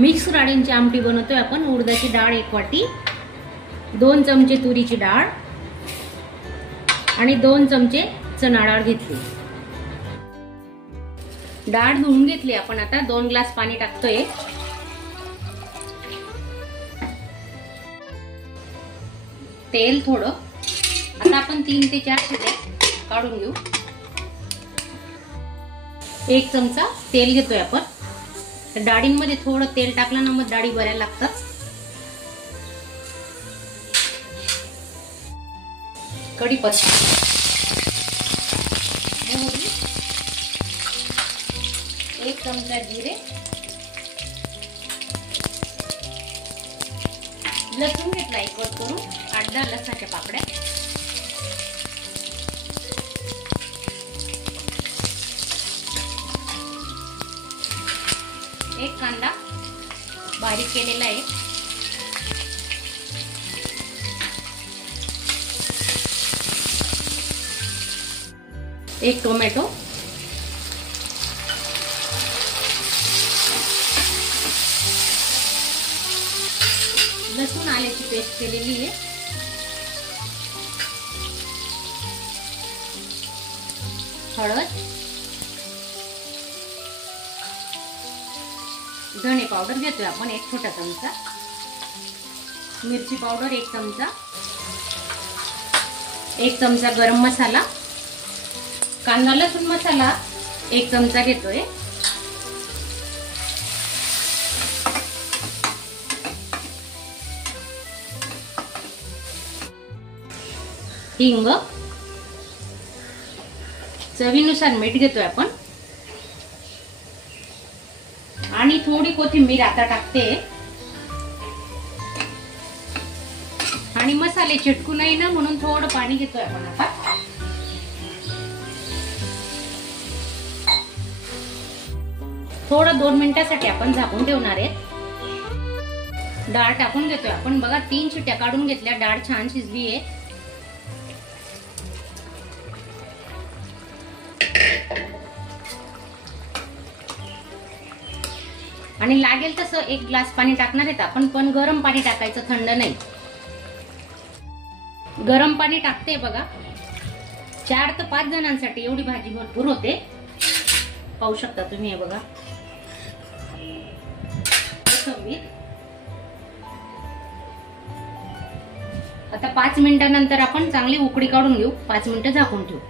Mix डाळींची आमटी बनवतोय आपण। उडदाची डाळ 1 वाटी, 2 चमचे तुरीची डाळ आणि 2 चमचे चणा डाळ घेतली। डाळ धुवून घेतली आपण। आता 2 ग्लास पाणी टाकतोय। तेल थोडं, आता आपण 3 ते 4 शिट्या काढून घेऊ। 1 चमचा तेल घेतोय आपण। डाळींमध्ये थोडं तेल टाकलं ना मग डाळी बऱ्या लागतात। कढीपत्ता, मोहरी, 1 चमचा जिरे, लसूण घेतला 1 कट करून, 8-10 लसणाच्या पाकड्या, एक कांदा बारीक केलेला आहे, एक टोमॅटो, लसूण आल्याची पेस्ट केलेली आहे, हळद, धणे पावडर घेतोय आपण 1 छोटा चमचा, मिरची पावडर 1 चमचा, 1 चमचा गरम मसाला, कांदा लसूण मसाला 1 चमचा घेतोय, हिंग, चवीनुसार मीठ घेतोय आपण आणि थोडी कोथिंबीर आता टाकते आणि मसाले चिटकू नये ना म्हणून थोडं पाणी घेतोय आपण। आता थोडं 2 मिनिटांसाठी आपण झाकून ठेवणार आहे। डाळ टाकून घेतोय आपण। बघा 3 शिट्या काढून घेतल्या, डाळ छान शिजली आहे। आणि लागेल तसं 1 ग्लास पाणी टाकणार आहेत आपण, पण गरम पाणी टाकायचं, थंड नाही। गरम पाणी टाकते बघा। 4 ते 5 जणांसाठी एवढी भाजी भरपूर होते, पाहू शकता तुम्ही। हे बघा, आता 5 मिनिटांनंतर आपण चांगली उकळी काढून घेऊ। 5 मिनिटं झाकून ठेवू।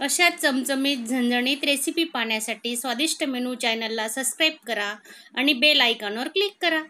अशा चमचमीत झणझणीत रेसिपी पाहण्यासाठी स्वादिष्ट मेनू चॅनलला सबस्क्राईब करा आणि बेल आयकॉनवर क्लिक करा।